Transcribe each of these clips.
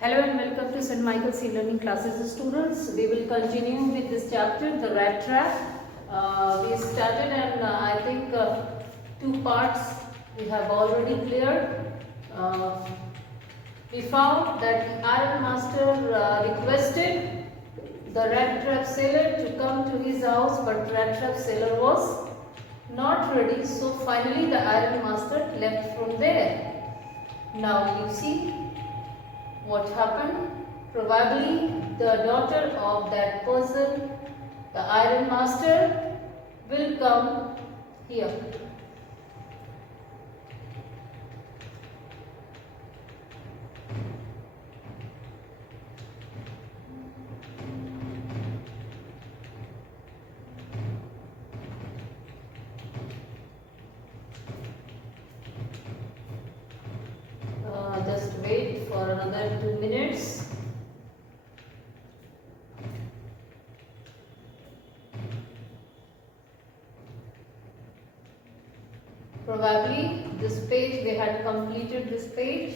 Hello and welcome to St. Michael's e-learning classes students. We will continue with this chapter, the rat trap. We started and I think two parts we have already cleared. We found that the Iron Master requested the rat trap sailor to come to his house, but rat trap sailor was not ready. So finally the Iron Master left from there. Now you see what happened? Probably the daughter of that person, the Iron Master, will come here. Just wait for another 2 minutes. Probably this page, we had completed this page.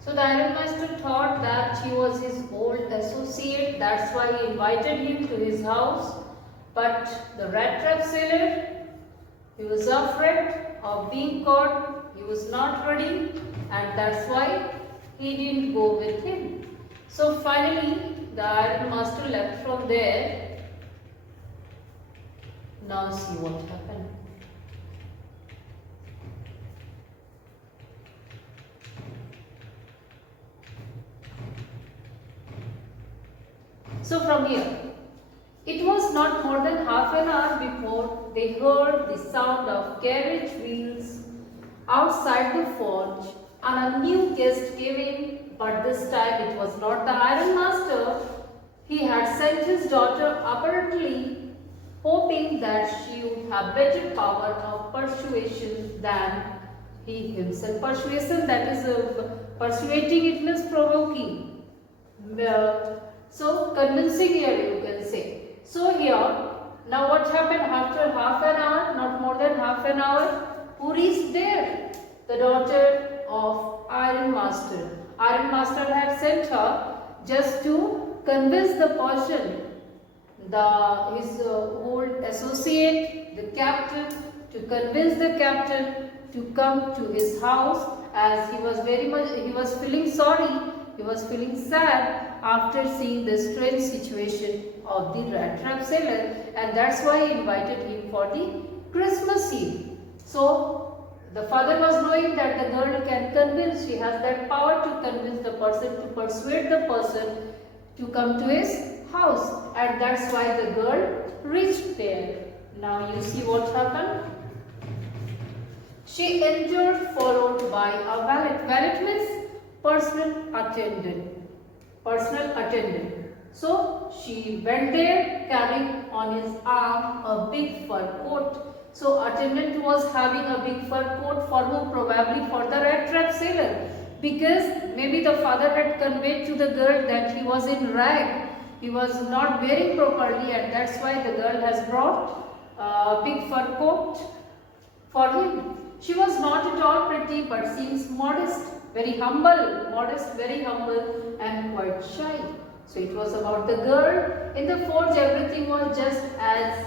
So the Iron Master thought that he was his old associate, that's why he invited him to his house. But the rat trap sailor, he was afraid of being caught, he was not ready, and that's why he didn't go with him. So finally the Iron Master left from there. Now see what happened. So from here, it was not more than half an hour before they heard the sound of carriage wheels outside the forge, and a new guest came in, but this time it was not the Iron Master. He had sent his daughter, apparently hoping that she would have better power of persuasion than he himself. Persuasion, that is persuading, it means provoking. So convincing here you can say. So here, now what happened after half an hour, not more than half an hour, who reached there? The daughter of Iron Master. Iron Master had sent her just to convince the person, his old associate, the captain, to convince the captain to come to his house, as he was feeling sorry, he was feeling sad after seeing the strange situation of the rat trap sailor, and that's why he invited him for the Christmas Eve. So the father was knowing that the girl can convince, she has that power to convince the person, to persuade the person to come to his house, and that's why the girl reached there. Now you see what happened. She entered followed by a valet. Valet means personal attendant. Personal attendant. So she went there carrying on his arm a big fur coat. So attendant was having a big fur coat for whom? Probably for the rat trap sailor, because maybe the father had conveyed to the girl that he was in rag, he was not wearing properly, and that's why the girl has brought a big fur coat for him. She was not at all pretty, but seems modest, very humble, modest, very humble, and quite shy. So it was about the girl. In the forge, everything was just as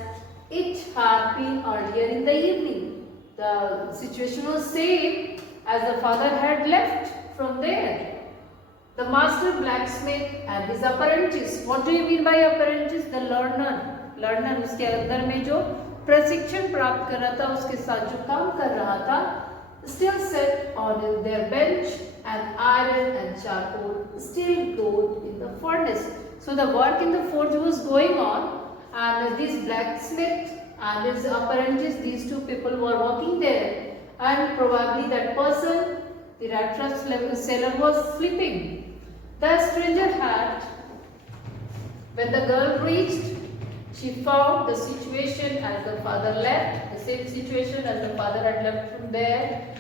it had been earlier in the evening. The situation was same as the father had left from there. The master blacksmith and his apprentice. What do you mean by apprentice? The learner. Learner, उसके अंदर में जो प्रशिक्षण प्राप्त कर रहा था, उसके साथ जो काम कर रहा था, still sat on their bench, and iron and charcoal still glowed in the furnace. So the work in the forge was going on, and this blacksmith and his apprentice, these two people were working there, and probably that person, the rat trap sailor, was sleeping. The stranger had, when the girl reached, She found the situation as the father left, the same situation as the father had left from there,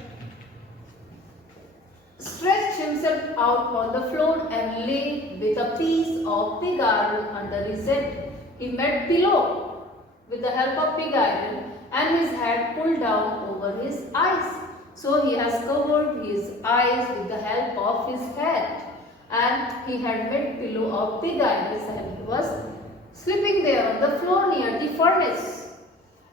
stretched himself out on the floor and lay with a piece of pig iron under his head. He made pillow with the help of pig iron and his hat pulled down over his eyes. So he has covered his eyes with the help of his hat, and he had made pillow of pig iron and he was sleeping there on the floor near the furnace.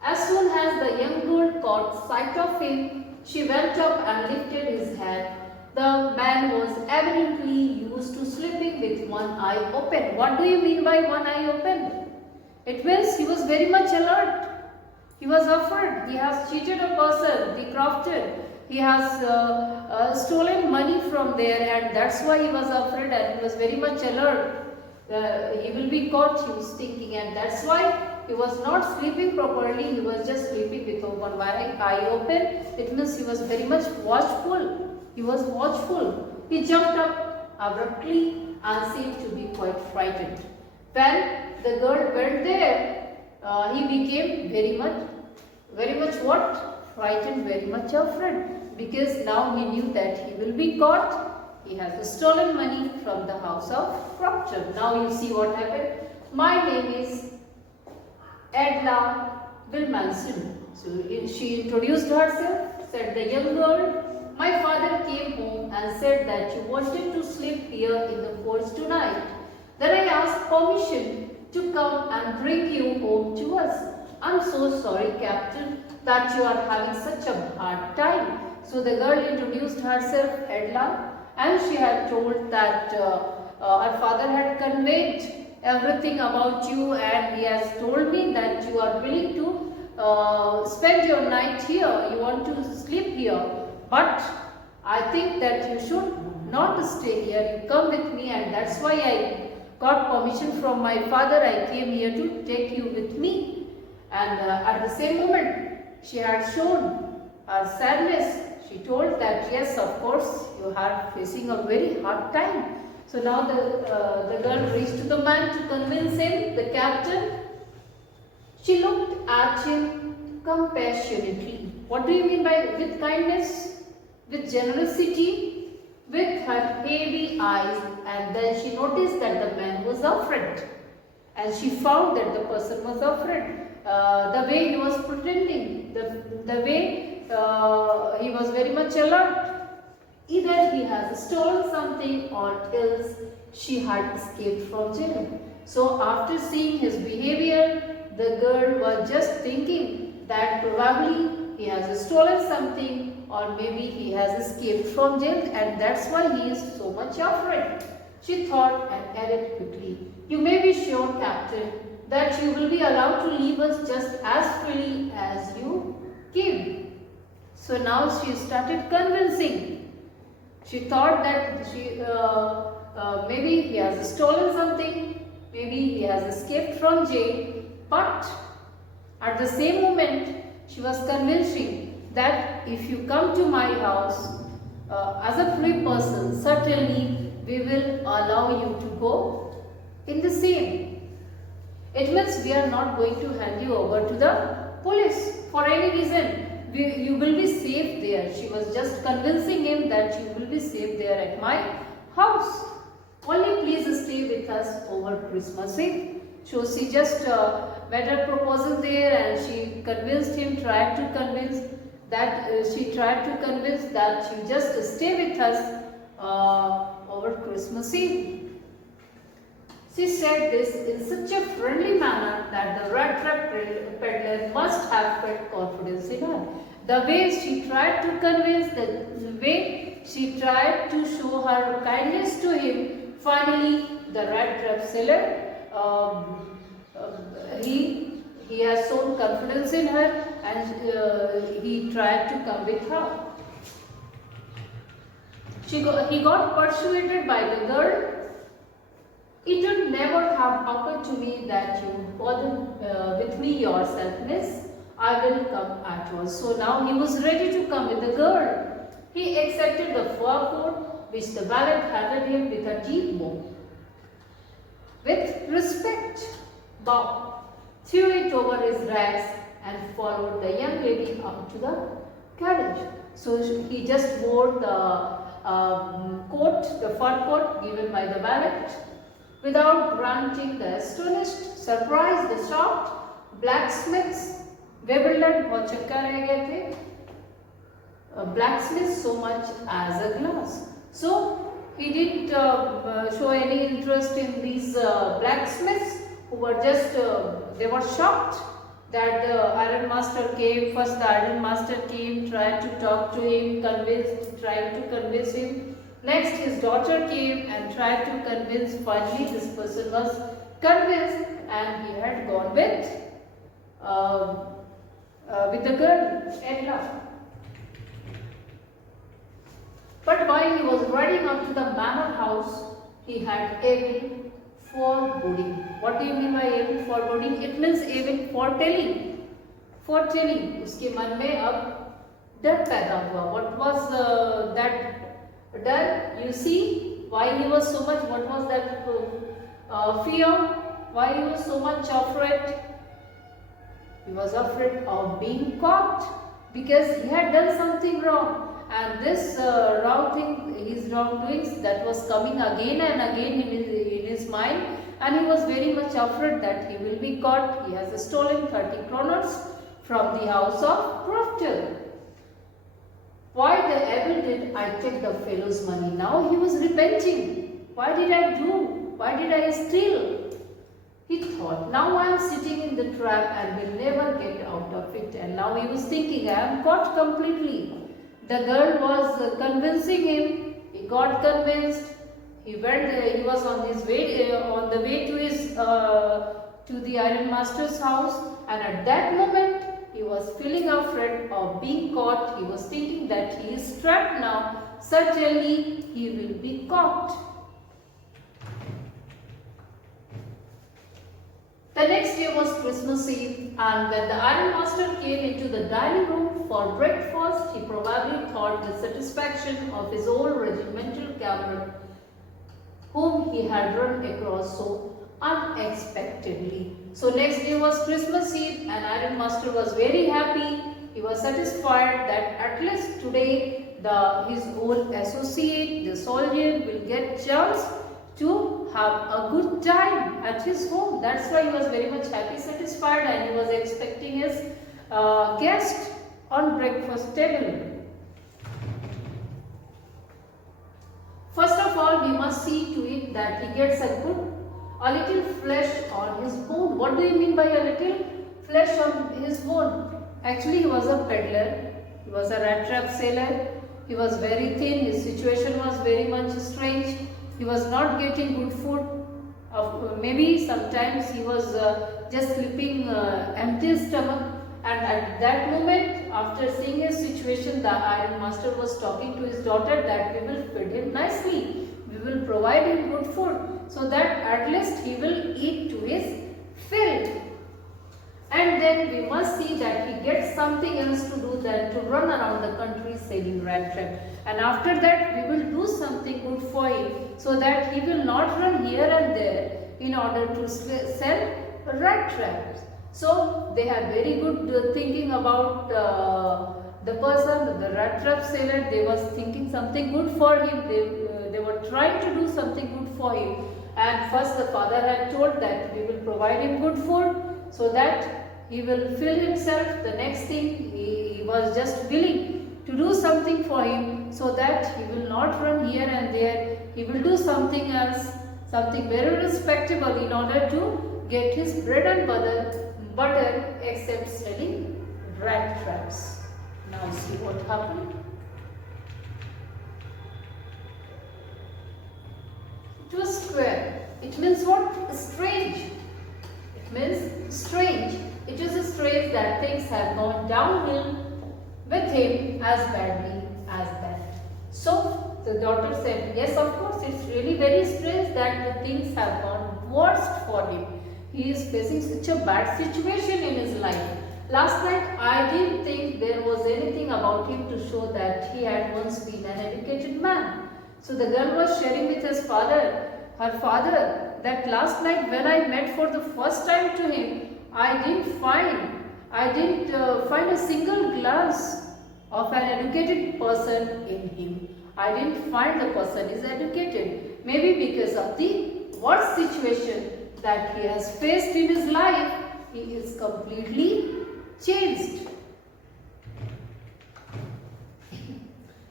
As soon as the young girl caught sight of him, she went up and lifted his hat. The man was evidently used to sleeping with one eye open. What do you mean by one eye open? It means he was very much alert. He was afraid. He has cheated a person, decrafted. He has stolen money from there, and that's why he was afraid and he was very much alert. He will be caught, he was thinking, and that's why he was not sleeping properly. He was just sleeping with one eye open. It means he was very much watchful. He was watchful. He jumped up abruptly and seemed to be quite frightened. When the girl went there, he became very much what? Frightened, very much afraid, because now he knew that he will be caught. He has stolen money from the house of Proctor. Now you see what happened. My name is Edla Wilmanson. So she introduced herself, said the young girl, my father came home and said that you wanted to sleep here in the forest tonight. Then I asked permission to come and bring you home to us. I'm so sorry, Captain, that you are having such a hard time. So the girl introduced herself, Edla, and she had told that her father had conveyed everything about you, and he has told me that you are willing to spend your night here. You want to sleep here. But I think that you should not stay here. You come with me, and that's why I got permission from my father. I came here to take you with me. And at the same moment, she had shown her sadness. She told that yes, of course, you are facing a very hard time. So now the girl reached to the man to convince him, the captain. She looked at him compassionately. What do you mean by with kindness? With generosity, with her heavy eyes, and then she noticed that the man was afraid. And she found that the person was afraid. The way he was pretending, the way he was very much alert. Either he has stolen something or else she had escaped from jail. So after seeing his behavior, the girl was just thinking that probably he has stolen something or maybe he has escaped from jail, and that's why he is so much afraid. She thought and added quickly, you may be sure, Captain, that you will be allowed to leave us just as freely as you came. So now she started convincing. She thought that maybe he has stolen something, maybe he has escaped from jail, but at the same moment she was convincing that if you come to my house as a free person, certainly we will allow you to go in the same. It means we are not going to hand you over to the police for any reason. You will be safe there. She was just convincing him that you will be safe there at my house. Only please stay with us over Christmas Eve. So she just made her proposal there, and she convinced him, tried to convince that you just stay with us over Christmas Eve. She said this in such a friendly manner that the rat trap peddler must have felt confidence in her. The way she tried to convince, the way she tried to show her kindness to him, finally the rat trap seller, he has shown confidence in her, and he tried to come with her. He got persuaded by the girl. It would never have occurred to me that you would bother with me yourself, miss. I will come at once. So now he was ready to come with the girl. He accepted the fur coat which the valet handed him with a deep bow. With respect, bow. threw it over his rags and followed the young lady up to the carriage. So he just wore the coat, the fur coat given by the valet. Without granting, the astonished, surprised, the shocked blacksmiths, bewildered, बहुत चक्कर रह गए थे. Blacksmith so much as a glass. So he didn't show any interest in these blacksmiths who were just they were shocked that the iron master came. First the iron master came, tried to talk to him, tried to convince him. Next his daughter came and tried to convince. Finally this person was convinced and he had gone with the girl Edla. But while he was riding up to the manor house, he had evil foreboding. What do you mean by evil foreboding? It means evil foretelling. Foretelling. उसके मन में अब डर पैदा हुआ. What was that डर? You see, why he was so much? What was that fear? Why he was so much afraid? He was afraid of being caught because he had done something wrong. And this wrong thing, his wrongdoings, that was coming again and again in his mind, and he was very much afraid that he will be caught. He has stolen 30 kroners from the house of Crofter. Why the evil did I take the fellow's money? Now he was repenting. Why did I do? Why did I steal? He thought, now I am sitting in the trap and will never get out of it. And now he was thinking, I am caught completely. The girl was convincing him. He got convinced. He was on his way, on the way to his to the iron master's house. And at that moment, he was feeling afraid of being caught. He was thinking that he is trapped now. Certainly, he will be caught. The next day was Christmas Eve, and when the iron master came into the dining room for breakfast, he probably thought the satisfaction of his old regimental comrade, whom he had run across so unexpectedly. So next day was Christmas Eve, and iron master was very happy. He was satisfied that at least today his old associate, the soldier, will get chance to have a good time at his home. That's why he was very much happy, satisfied, and he was expecting his guest on breakfast table. First of all, we must see to it that he gets a little flesh on his bone. What do you mean by a little flesh on his bone? Actually, he was a peddler. He was a rat trap seller. He was very thin. His situation was very much strange. He was not getting good food. Maybe sometimes he was just sleeping empty stomach. And at that moment, after seeing his situation, the iron master was talking to his daughter that we will feed him nicely. We will provide him good food so that at least he will eat to his fill. And then we must see that he gets something else to do than to run around the country selling rat trap. And after that, we will do something good for him so that he will not run here and there in order to sell rat traps. So they have very good thinking about the person, the rat trap seller. They was thinking something good for him. They were trying to do something good for him. And first the father had told that we will provide him good food so that he will fill himself. The next thing, he was just willing to do something for him so that he will not run here and there. He will do something else, something very respectable in order to get his bread and butter except selling rat traps. Now see what happened. It was square. It means what? Strange. It means strange. It is strange that things have gone downhill with him as badly as that. So the daughter said, yes, of course, it's really very strange that the things have gone worst for him. He is facing such a bad situation in his life. Last night, I didn't think there was anything about him to show that he had once been an educated man. So the girl was sharing with her father, that last night when I met for the first time to him, I didn't find a single glance of an educated person in him. I didn't find the person is educated. Maybe because of the worst situation that he has faced in his life, he is completely changed.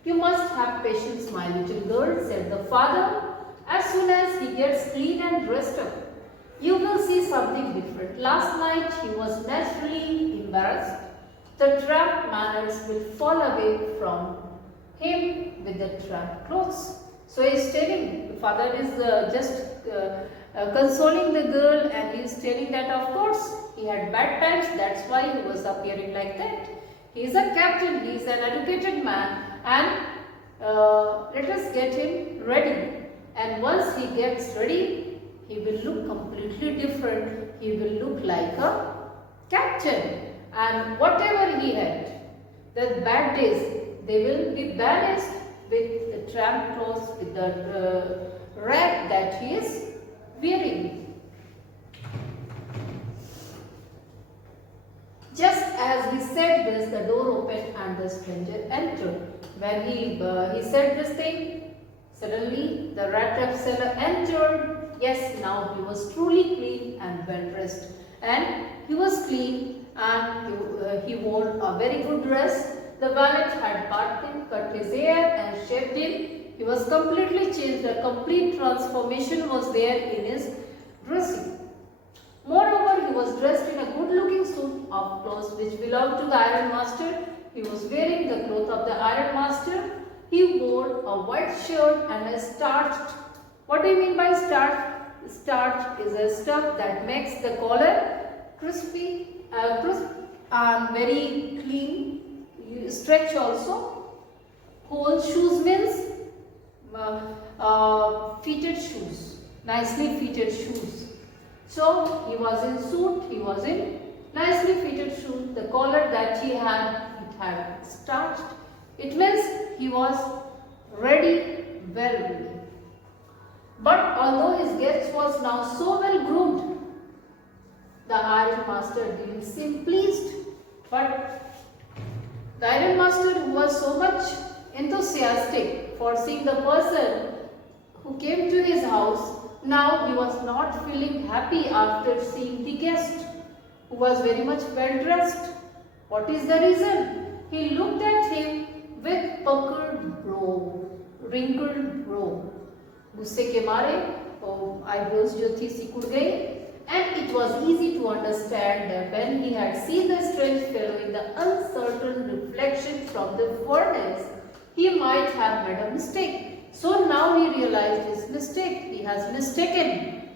You must have patience, my little girl, said the father. As soon as he gets clean and dressed up, you will see something different. Last night he was naturally embarrassed. The tramp manners will fall away from him with the tramp clothes. So he is telling, the father is consoling the girl, and he is telling that of course he had bad times, that's why he was appearing like that. He is a captain, he is an educated man, and let us get him ready. And once he gets ready, he will look completely different. He will look like a captain. And whatever he had, the bad days, they will be banished with the tramp clothes, with the rag that he is wearing. Just as he said this, the door opened and the stranger entered. When he said this thing, suddenly the rat trap seller entered. Yes, now he was truly clean and well dressed. And he was clean and he wore a very good dress. The valet had bathed him, cut his hair and shaved him. He was completely changed. A complete transformation was there in his dressing. Moreover, he was dressed in a good-looking suit of clothes which belonged to the iron master. He was wearing the cloth of the iron master. He wore a white shirt and a starched. What do you mean by starch? Starch is a stuff that makes the collar crispy, crisp and very clean. You stretch also. Whole shoes means fitted shoes, nicely fitted shoes. So he was in suit, he was in nicely fitted shoes. The collar that he had, it had starched. It means he was ready, well ready. But although his guest was now so well groomed, the iron master didn't seem pleased. But the iron master, who was so much enthusiastic for seeing the person who came to his house, now he was not feeling happy after seeing the guest, who was very much well dressed. What is the reason? He looked at him with puckered brow, wrinkled brow. गुस्से के मारे eyebrows जो थी सिकुड़ गई. And it was easy to understand that when he had seen the strange fellow in the uncertain reflection from the furnace, he might have made a mistake. So now he realized his mistake. He has mistaken.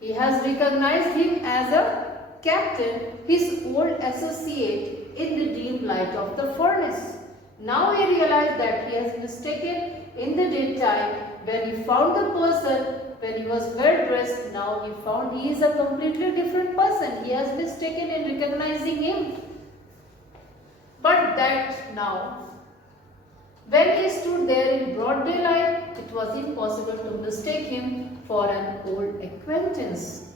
He has recognized him as a captain, his old associate in the dim light of the furnace. Now he realized that he has mistaken in the daytime when he found the person. When he was well dressed, now he found he is a completely different person. He has mistaken in recognizing him. But that now, when he stood there in broad daylight, it was impossible to mistake him for an old acquaintance,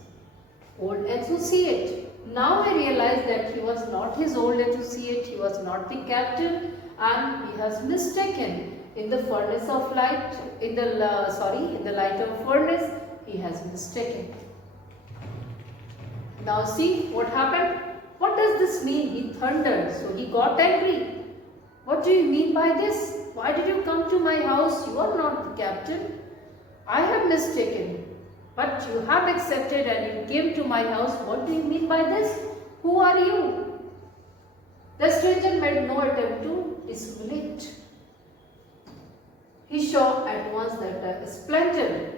old associate. Now he realized that he was not his old associate, he was not the captain, and he has mistaken. In the furnace of light, in the light of furnace, he has mistaken. Now see what happened. What does this mean? He thundered. So he got angry. What do you mean by this? Why did you come to my house? You are not the captain. I have mistaken. But you have accepted and you came to my house. What do you mean by this? Who are you? The stranger made no attempt to dissimulate. He saw at once that splendid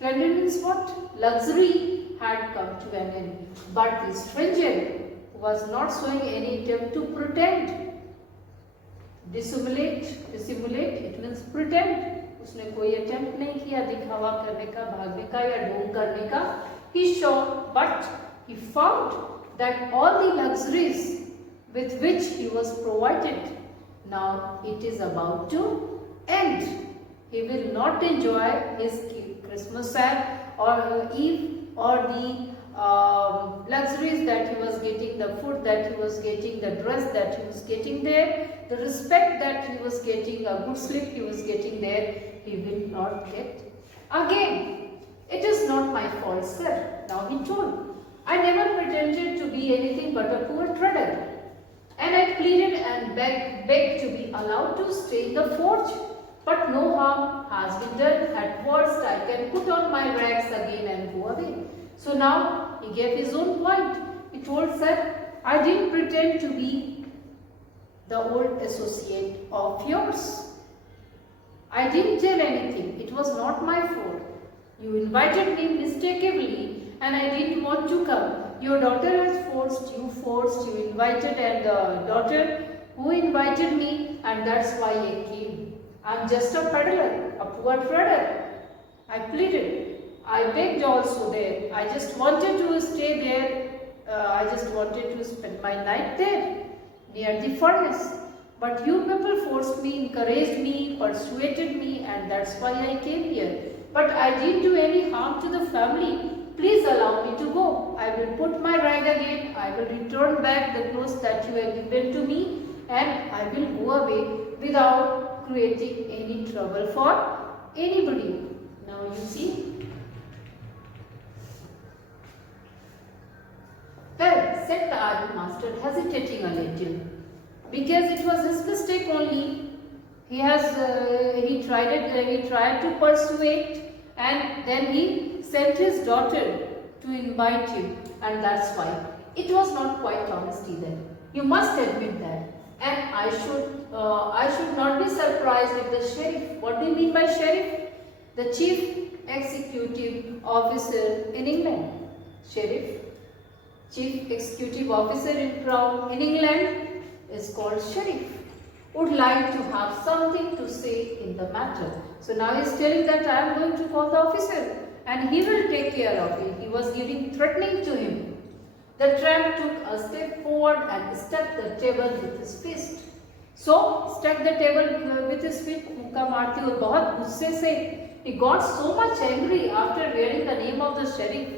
means what? Luxury had come to an end. But the stranger was not showing any attempt to pretend. Dissimulate, it means pretend. उसने कोई attempt नहीं किया दिखावा करने का, भागने का या ढोंग करने का. He saw, but he found that all the luxuries with which he was provided, now it is about to end. He will not enjoy his Christmas or Eve or the luxuries that he was getting, the food that he was getting, the dress that he was getting there, the respect that he was getting, a good sleep he was getting there, he will not get again. It is not my fault, sir. Now he told, I never pretended to be anything but a poor trader. And I pleaded and begged to be allowed to stay in the forge. But no harm has been done. At worst, I can put on my rags again and go away. So now he gave his own point. He told, sir, I didn't pretend to be the old associate of yours. I didn't tell anything. It was not my fault. You invited me mistakenly and I didn't want to come. Your daughter has forced, you invited, and the daughter who invited me, and that's why I came. I'm just a peddler, a poor trader. I pleaded. I begged also there. I just wanted to stay there. I just wanted to spend my night there, near the furnace. But you people forced me, encouraged me, persuaded me, and that's why I came here. But I didn't do any harm to the family. Please allow me to go. I will put my rag again. I will return back the clothes that you have given to me, and I will go away without creating any trouble for anybody. Now you see. Well, said the iron master, hesitating a little, because it was his mistake only. He tried to persuade, and then he sent his daughter to invite him, and that's why. It was not quite honesty then. You must admit that. And I should not be surprised if the sheriff, what do you mean by sheriff? The chief executive officer in England. Sheriff, chief executive officer in Crown in England is called sheriff, would like to have something to say in the matter. So now he is telling that I am going to call the officer and he will take care of it. He was giving threatening to him. The tramp took a step forward and struck the table with his fist. So struck the table with his fist, मुक्का मारते हुए बहुत गुस्से से. He got so much angry after hearing the name of the sheriff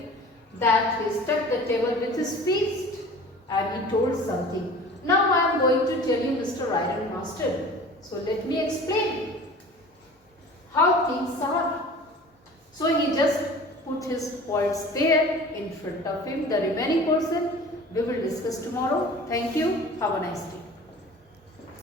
that he struck the table with his fist and he told something. Now I am going to tell you, Mr. Iron Master. So let me explain how things are. So he just put his points there in front of him. The remaining portion we will discuss tomorrow. Thank you. Have a nice day.